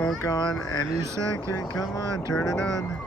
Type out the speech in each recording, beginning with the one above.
smoke on any second. Come on, turn it on.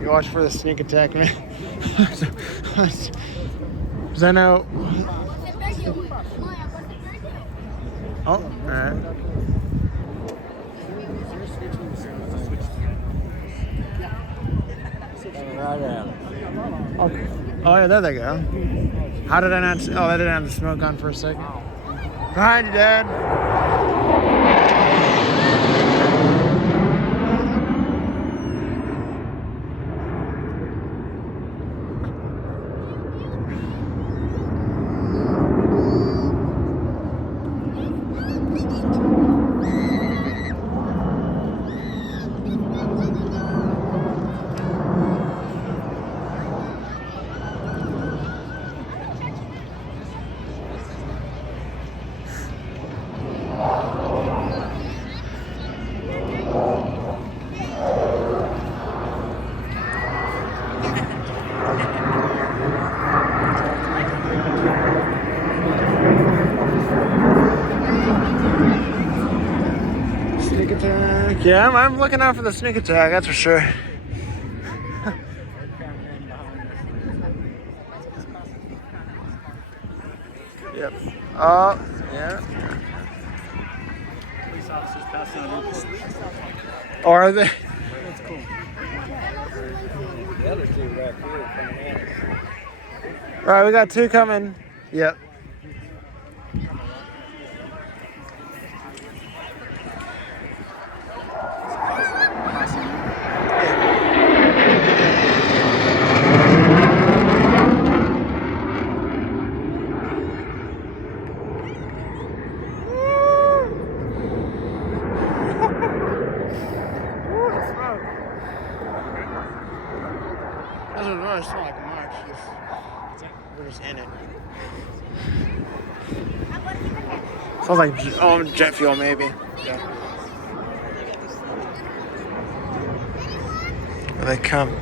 You watch for the sneak attack, man. Because I know. Oh, all right. Oh yeah, there they go. How did I not? Oh, I didn't have the smoke on for a second. Behind you, Dad. Sneak attack. Yeah, I'm looking out for the sneak attack, that's for sure. Yep. Oh, yeah. Police officers passing on reports. Oh, are they? That's cool. The other two back here coming in. All right, we got two coming. Yep. Doesn't really smell like much. We're just in it. Smells like jet fuel, maybe. Yeah. Here they come.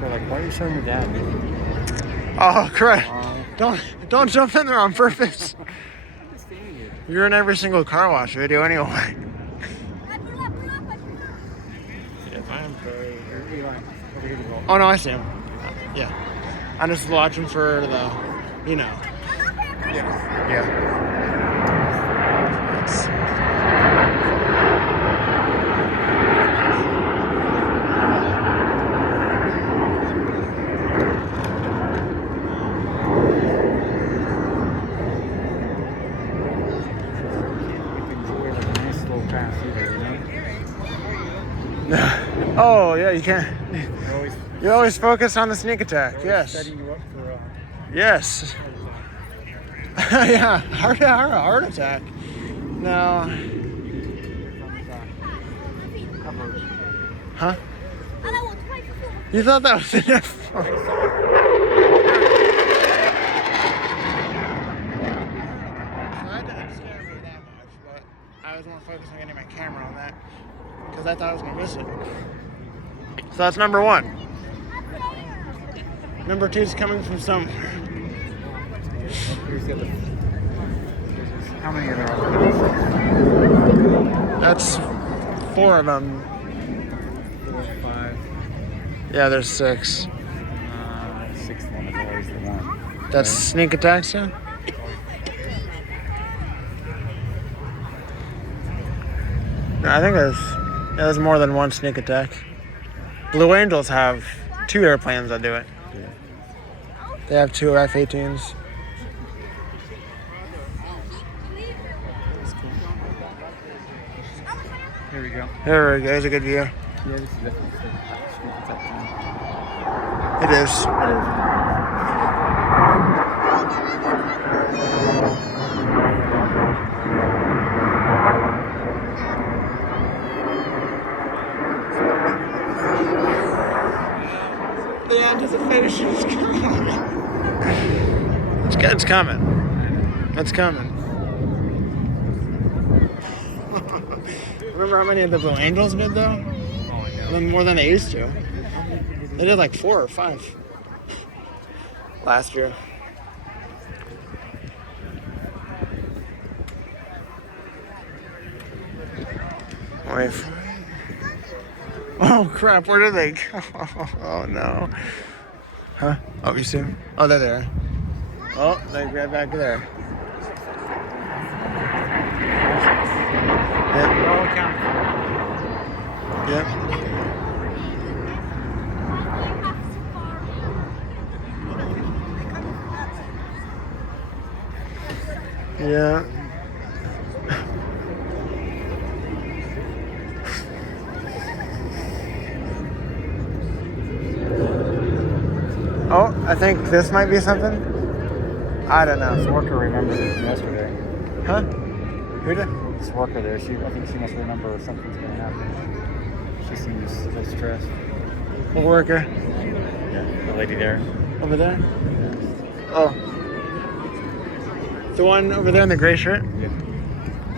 They're like, why are you showing your dad? Oh, crap! Don't jump in there on purpose. You're in every single car wash video anyway. Oh no, I see him. Yeah, I'm just watching for the, you know. Yeah. Oh yeah, you can't. You always focus on the sneak attack. Yes. Setting you up for Yes. Yeah, heart attack. No. Huh? You thought that was enough? I didn't see focus on getting my camera on that because I thought I was gonna miss it. So that's number 1. Number 2 is coming from somewhere. Here's the other. How many are there over there? That's 4 of them. 4, 5. Yeah, there's 6. 6th one is always the one. That's sneak attacks, yeah? No, I think there's more than one sneak attack. Blue Angels have 2 airplanes that do it. Yeah. They have 2 F-18s. Here we go. There we go. There's a good view. Yeah, this is definitely It is. The anticipation is coming. It's coming. It's coming. Remember how many of the Blue Angels did though? More than they used to. They did like 4 or 5 last year. Wait. Oh crap, where did they go? Oh no. Huh? Oh, you see them? Oh, they're there. Oh, they grabbed back there. Yep. They're all accounted Yep. Yeah. Oh, I think this might be something. I don't know. This worker remembers it from yesterday. Huh? Who did? This worker there, I think she must remember something's going to happen. She seems so stressed. What worker? Yeah, the lady there. Over there? Oh. The one over there in the gray shirt? Yeah.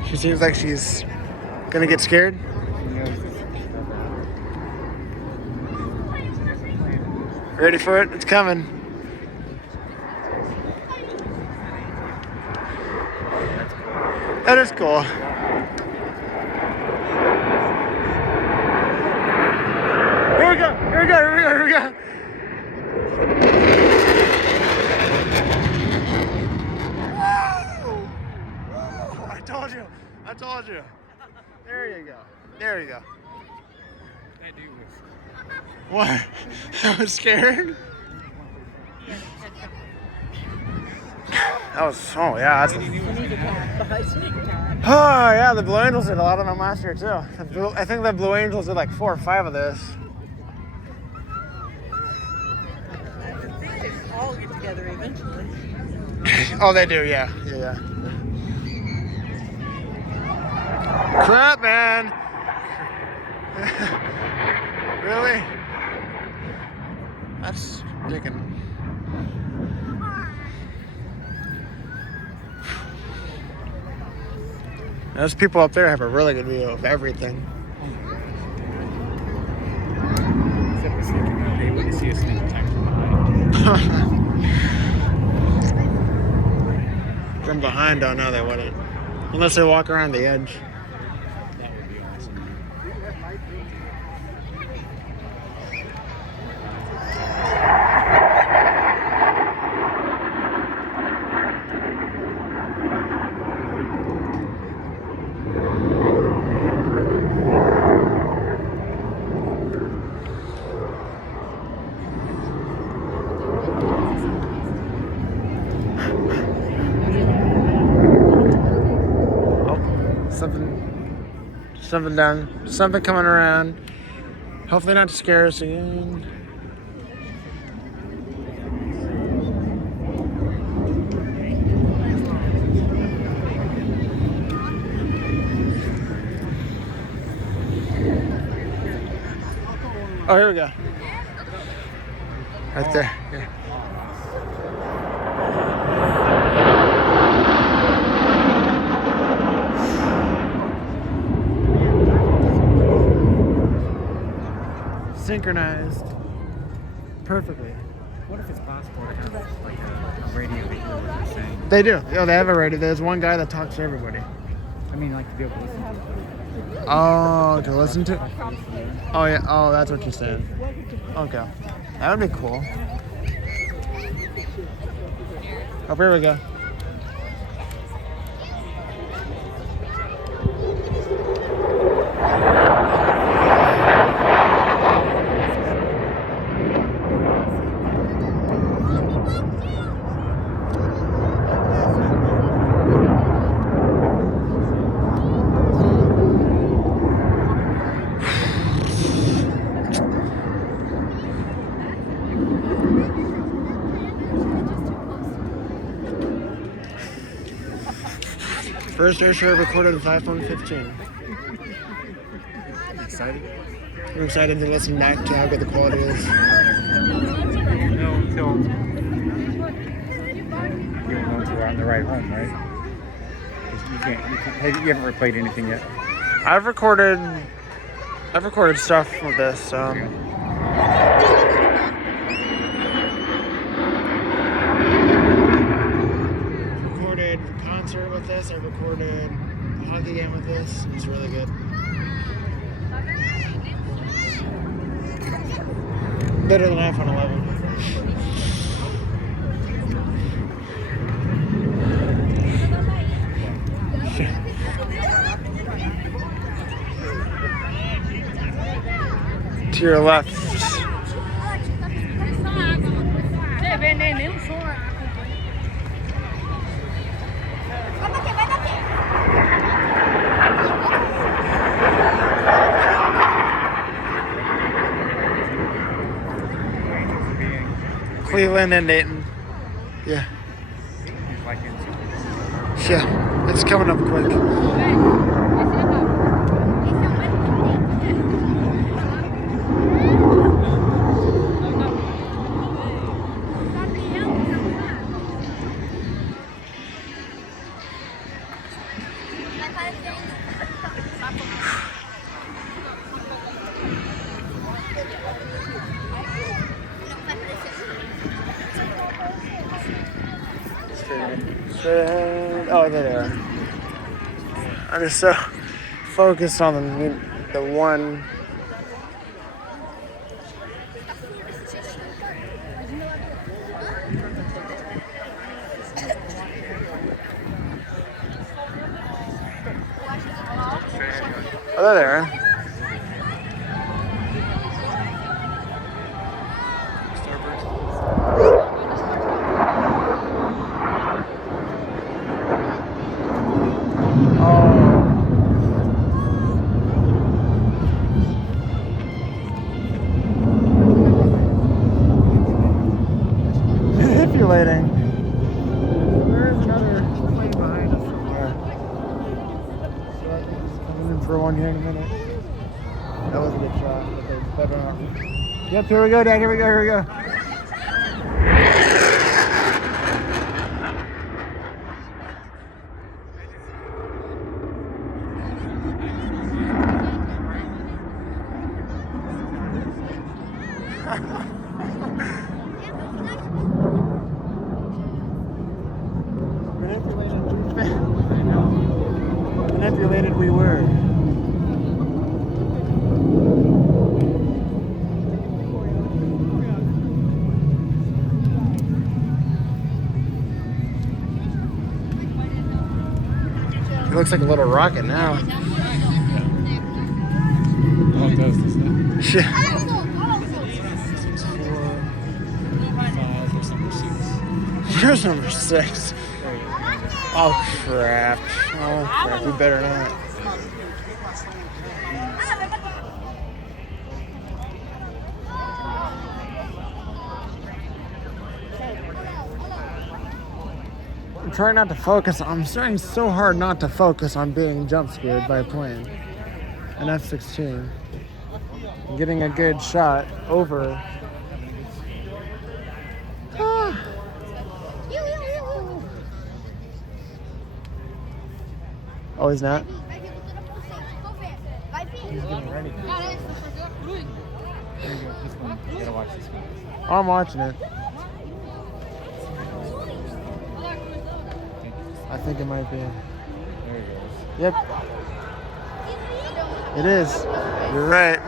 She seems like she's gonna get scared. She knows this. Ready for it? It's coming. That is cool. Here we go! Here we go! Here we go! Here we go! Whoa! I told you! I told you! There you go. There you go. I do wish. What? I was scared? That was, oh yeah, that's oh yeah, the Blue Angels did a lot of them last year too. I think the Blue Angels did like 4 or 5 of this. I think they all get together eventually. Oh, they do, yeah. Yeah. Crap, man. Really? That's digging. Those people up there have a really good view of everything. Except the sneak, they wouldn't see a sneak attack from behind. From behind, oh no, they wouldn't. Unless they walk around the edge. That would be awesome. Something down, something coming around. Hopefully not to scare us again. Oh, here we go. Right there. Yeah. synchronized perfectly. What if it's possible to have like a radio to hear what they're saying? They do. Oh, they have a radio. There's one guy that talks to everybody. I mean, like to be able to listen to it. Oh, to listen to? Oh, yeah. Oh, that's what you're saying. Okay. That would be cool. Oh, here we go. First air show recorded with iPhone 15. Excited? I'm excited to listen back to how good the quality is. No, until you know until we're on the ride home, right? 'Cause you haven't replayed anything yet. I've recorded stuff with this, so. Recorded the concert with this. I recorded the hockey game with this. It's really good. Better than iPhone 11. To your left. Cleveland and Dayton. Yeah. Yeah. It's coming up quick. Oh, there they are. I'm just so focused on the one. Oh, there they are. Manipulating. There's another plane behind us somewhere. So I think he's coming in for one here in a minute. That was a good shot, but there's better off. Yep, here we go, Dad. Here we go. Here we go. Manipulated we were. He looks like a little rocket now. Oh, it does, doesn't it? Yeah. 4, 5, or 6. Here's number 6. Oh crap. Oh crap. We better not. I'm trying not to focus. I'm trying so hard not to focus on being jump scared by a plane. An F-16. Getting a good shot over. Oh, he's not? He's getting ready. There you go. This one. You gotta watch this one. Oh, I'm watching it. I think it might be. There it goes. Yep. It is. You're right.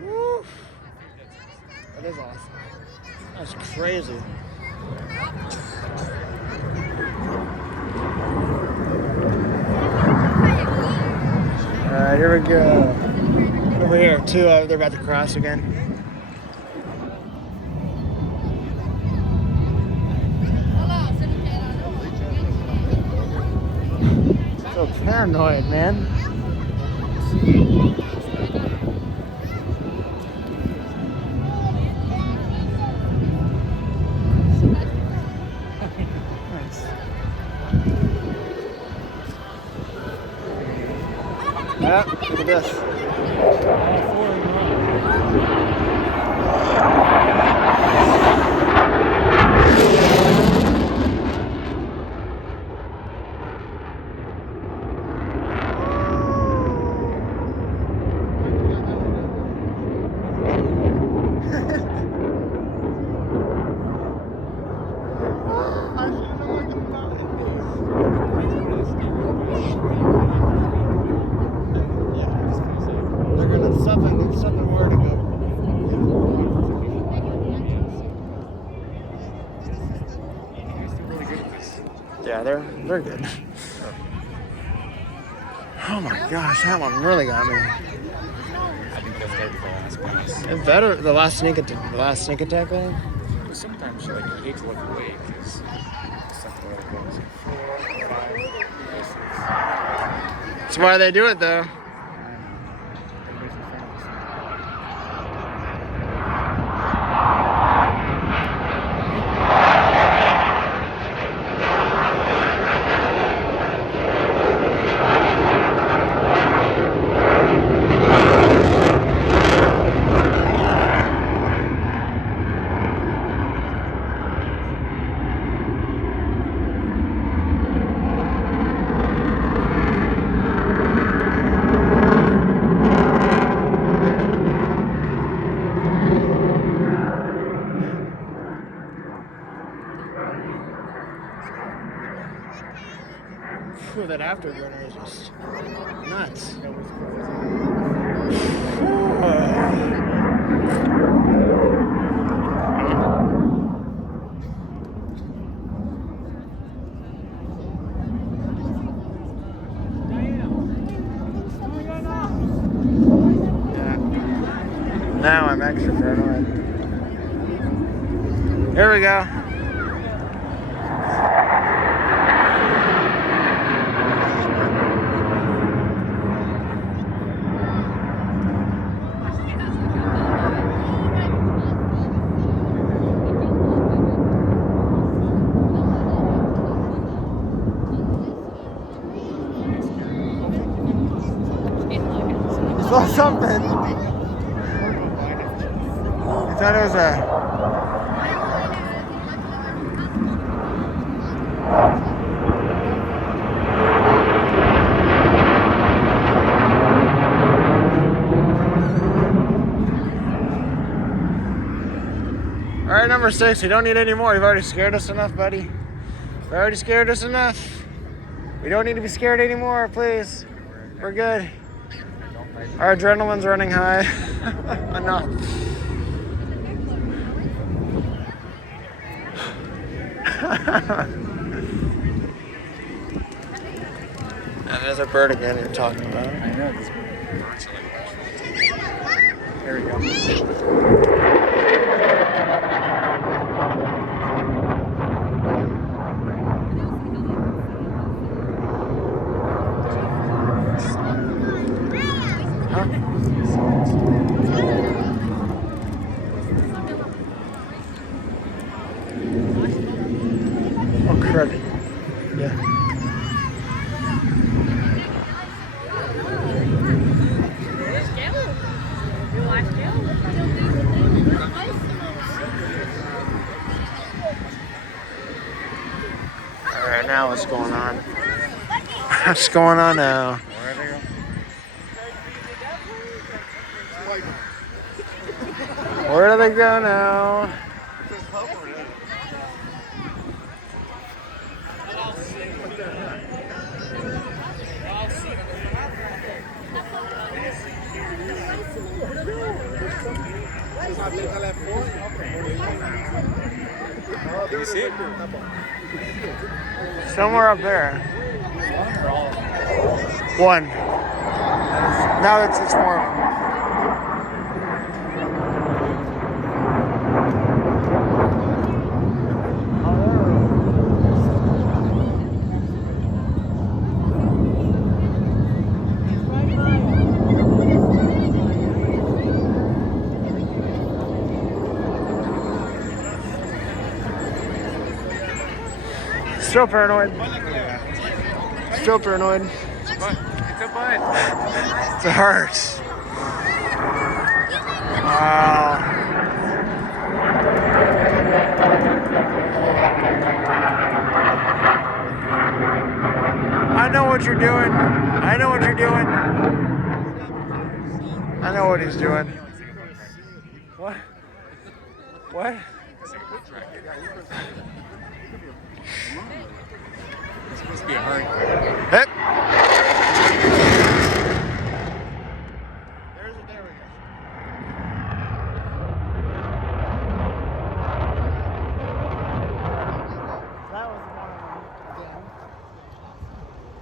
Woo. That is awesome. That's crazy. Alright, here we go. Over here, too. They're about to cross again. So paranoid, man. Nice. Yeah, look at this. They're gonna something where to go. Yeah, they're good. Oh my gosh, that one really got me. I think that's better for the last pass. It's better the last sneak attack. I think. But sometimes you hate to look away because something like goes 4, 5, That's why they do it though. Phew, that afterburner is just nuts. Yeah. Now I'm extra paranoid. Here we go. Saw something. I thought it was a. All right, number 6. We don't need any more. You've already scared us enough, buddy. You've already scared us enough. We don't need to be scared anymore, please. We're good. Our adrenaline's running high. Enough. And there's a bird again you're talking about. I know. This birds are There we go. Oh, crud. Yeah. You watched it? What's going on now? Where are they going? Where do they go now? Did you see it? Somewhere up there. One or all of them? One. Now it's more of them. Still paranoid. Still paranoid. It's a bud. It hurts. Wow. I know what you're doing. I know what you're doing. I know what he's doing. What? What? It's supposed to be a hurry. Hip.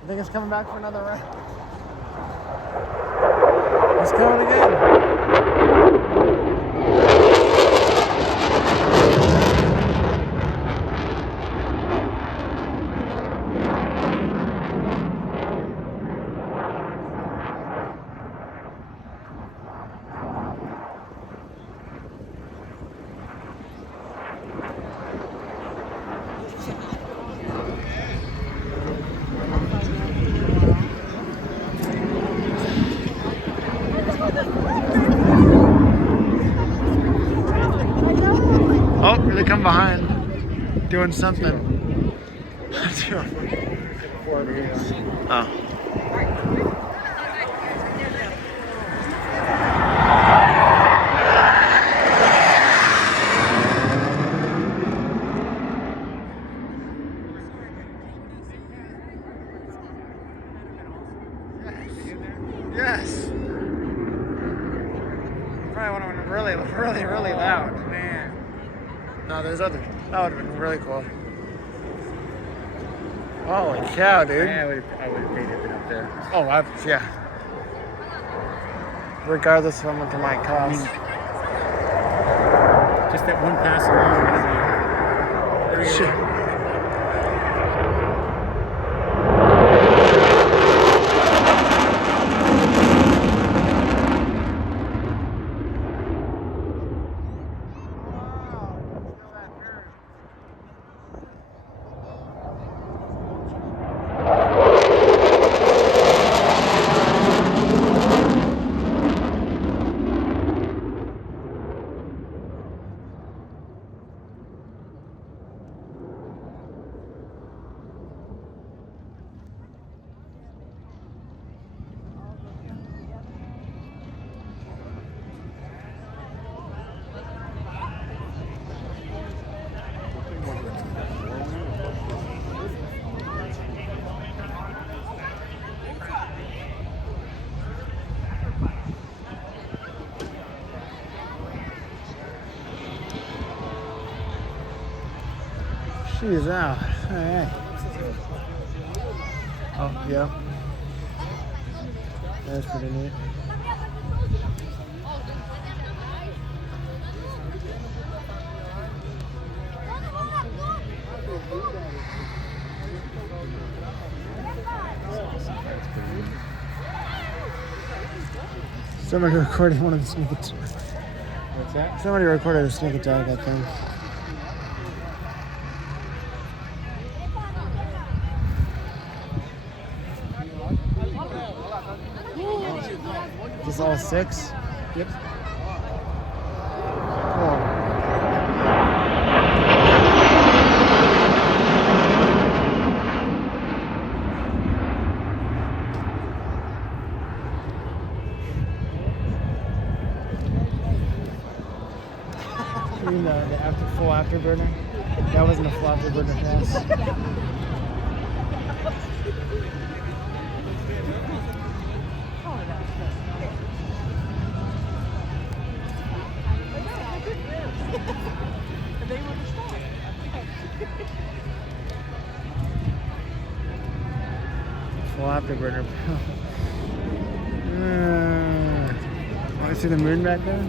I think it's coming back for another round. It's coming again. Oh, here they come behind, doing something. Oh. Yes. Probably would have been really, really, really loud. Man. No, there's others. That would have been really cool. Holy cow, dude. Yeah, I would have paid it up there. Oh, yeah. Regardless of how much it might cost. Just that one pass along. There you go. She's out. All right. Oh, yeah. That's pretty neat. Somebody recorded one of the sneak attacks. What's that? Somebody recorded a sneak attack, I think. Just all six? Yep. Cool. full afterburner. That wasn't a full afterburner pass. Full afterburner. Want to see the moon back there?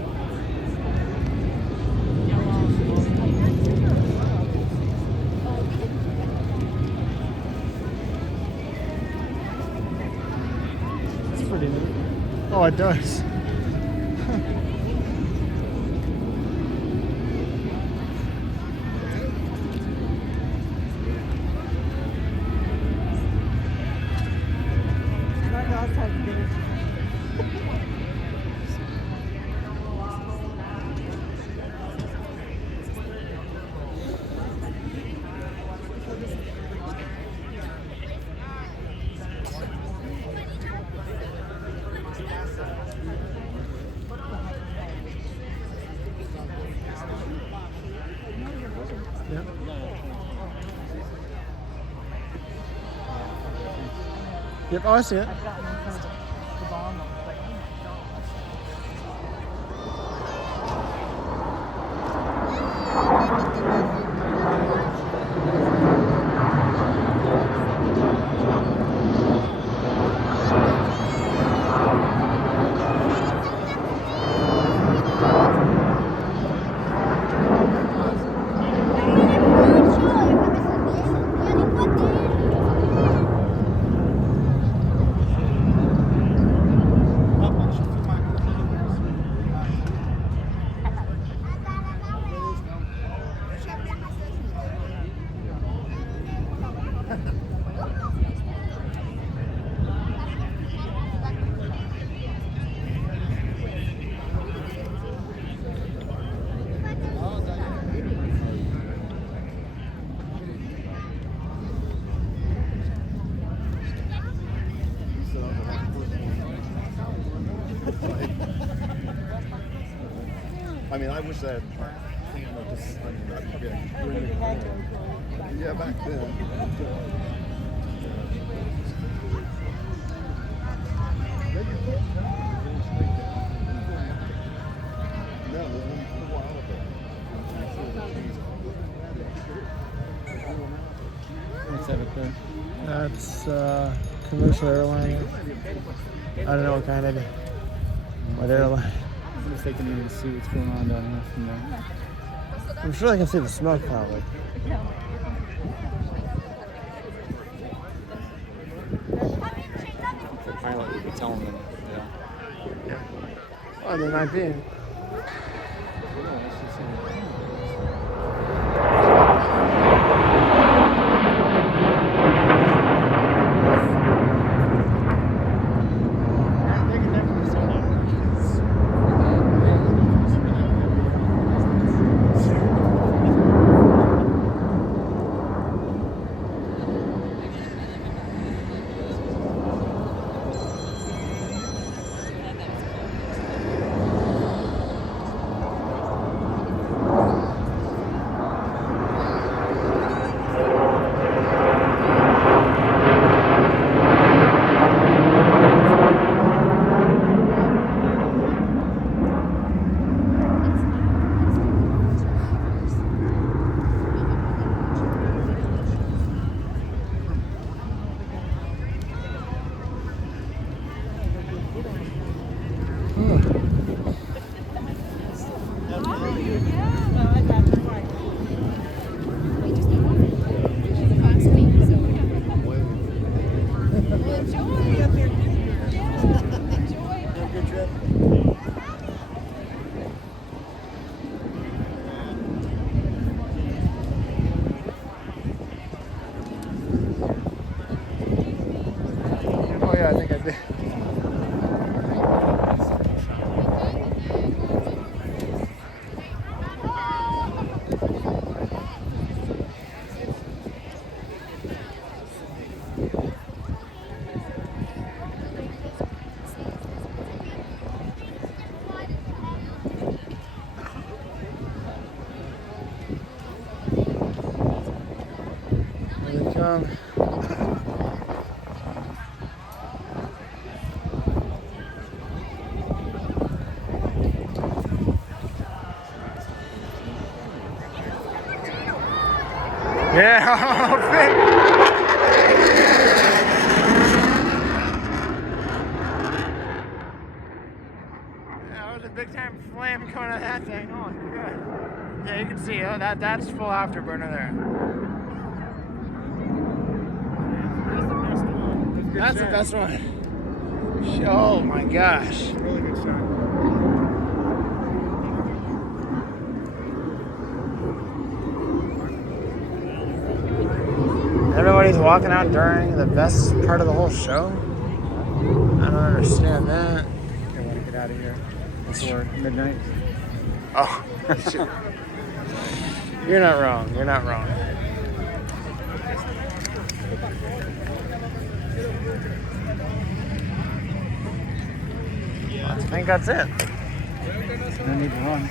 That's pretty neat. Oh, it does. Yep. Yep, oh, I see it. I mean, I wish that camera just, I'd forget. Yeah, back then. No, it was a while ago. What's that up there? That's commercial airline. I don't know what kind of. What airline? I wonder if they can even see what's going on down here from there. I'm sure I can see the smoke probably. The pilot would be telling them. Yeah. Oh, they might be. Oh yeah, I think I did. Yeah, that was a big time flame coming out of that thing. Oh, good. Yeah, you can see that's full afterburner there. That's the best one. Oh my gosh. Really good shot. Everybody's walking out during the best part of the whole show. I don't understand that. They want to get out of here before midnight. Oh, you're not wrong. You're not wrong. I think that's it. No need to run.